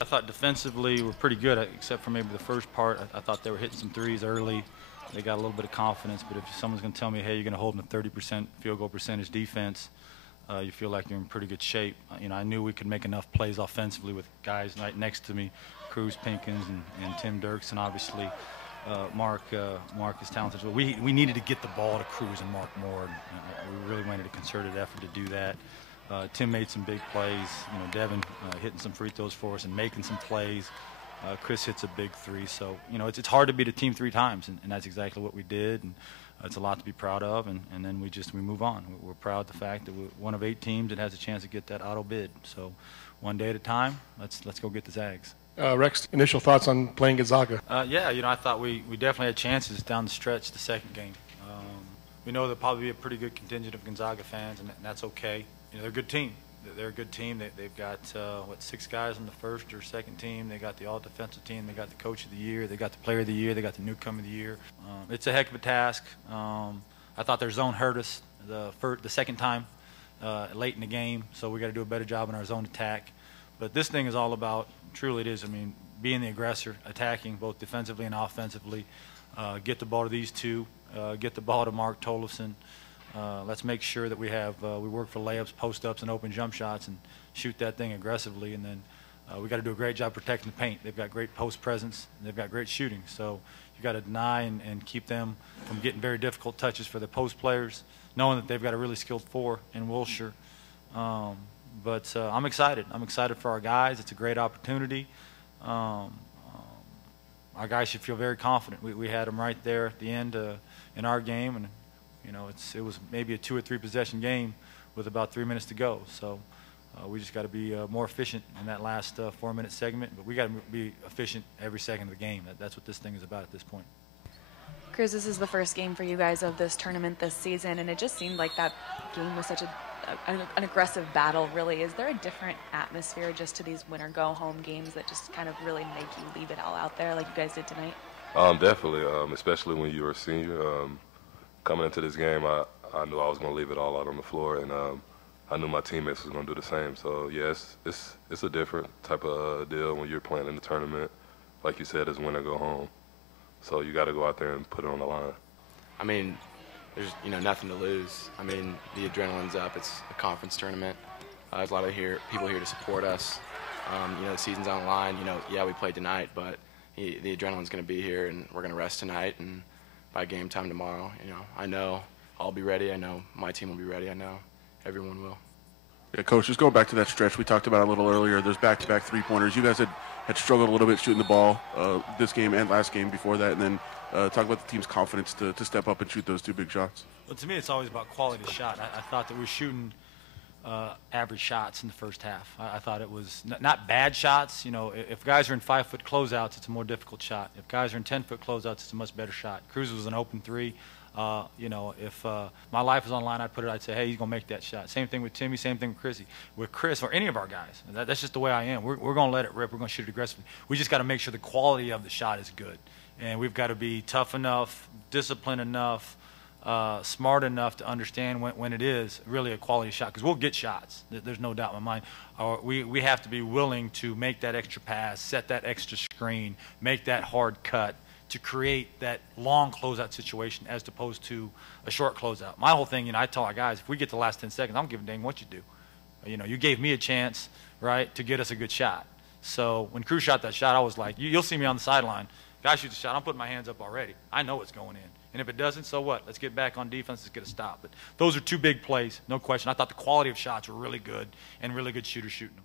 I thought defensively we're pretty good, except for maybe the first part. I thought they were hitting some threes early. They got a little bit of confidence, but if someone's going to tell me, hey, you're going to hold in a 30% field goal percentage defense, you feel like you're in pretty good shape. I knew we could make enough plays offensively with guys right next to me, Cruz Pinkins and Tim Dirks, and obviously Mark is talented. But we needed to get the ball to Cruz and Mark more. We really wanted a concerted effort to do that. Tim made some big plays. Devin hitting some free throws for us and making some plays. Chris hits a big three. So, it's hard to beat a team 3 times, and that's exactly what we did. And it's a lot to be proud of, and then we move on. We're proud of the fact that we're one of 8 teams that has a chance to get that auto bid. So one day at a time, let's go get the Zags. Rex, initial thoughts on playing Gonzaga? Yeah, I thought we definitely had chances down the stretch the second game. We know there'll probably be a pretty good contingent of Gonzaga fans, and that's okay. They're a good team. They're a good team. They've got, 6 guys on the first or second team. They got the all-defensive team. They got the coach of the year. They got the player of the year. They got the newcomer of the year. It's a heck of a task. I thought their zone hurt us the second time late in the game, so we got to do a better job in our zone attack. But this thing is all about, truly it is, being the aggressor, attacking both defensively and offensively. Get the ball to these two. Get the ball to Mark Tollefson. Let's make sure that we work for layups, post-ups, and open jump shots and shoot that thing aggressively. And then we got to do a great job protecting the paint. They've got great post presence, and they've got great shooting. So you got to deny and keep them from getting very difficult touches for the post players, knowing that they've got a really skilled 4 in Wilshire. But I'm excited. I'm excited for our guys. It's a great opportunity. Our guys should feel very confident. We had them right there at the end in our game, and it was maybe a 2 or 3 possession game with about 3 minutes to go. So we just got to be more efficient in that last 4-minute segment. But we got to be efficient every second of the game. That's what this thing is about at this point. Cruz, this is the first game for you guys of this tournament this season, and it just seemed like that game was such an aggressive battle, really. Is there a different atmosphere just to these winner-go-home games that just kind of really make you leave it all out there like you guys did tonight? Definitely, especially when you were a senior. Coming into this game, I knew I was going to leave it all out on the floor, and I knew my teammates was going to do the same. So, yeah, it's a different type of deal when you're playing in the tournament. Like you said, it's win or go home. So you got to go out there and put it on the line. There's nothing to lose. The adrenaline's up. It's a conference tournament. There's a lot of people here to support us. The season's on the line. Yeah, we played tonight, but the adrenaline's going to be here, and we're going to rest tonight. And by game time tomorrow, I know I'll be ready. I know my team will be ready. I know everyone will. Yeah, Coach, just going back to that stretch we talked about a little earlier, there's back-to-back three-pointers. You guys had struggled a little bit shooting the ball this game and last game before that, and then talk about the team's confidence to step up and shoot those 2 big shots. Well, to me, it's always about quality of shot. I thought that we were shooting average shots in the first half. I thought it was not bad shots. If guys are in 5-foot closeouts, it's a more difficult shot. If guys are in 10-foot closeouts, it's a much better shot. Cruz was an open 3. If my life was on the line, I'd say, hey, he's going to make that shot. Same thing with Timmy, same thing with Chrissy. With Chris or any of our guys. That's just the way I am. We're going to let it rip. We're going to shoot it aggressively. We just got to make sure the quality of the shot is good. And we've got to be tough enough, disciplined enough, smart enough to understand when it is really a quality shot. Because we'll get shots. There's no doubt in my mind. We have to be willing to make that extra pass, set that extra screen, make that hard cut, to create that long closeout situation as opposed to a short closeout. My whole thing, I tell our guys, if we get the last 10 seconds, I don't give a dang what you do. You gave me a chance, right, to get us a good shot. So when Cruz shot that shot, I was like, you'll see me on the sideline. Guy shoots a shot, I'm putting my hands up already. I know it's going in. And if it doesn't, so what? Let's get back on defense, let's get a stop. But those are 2 big plays, no question. I thought the quality of shots were really good and really good shooters shooting them.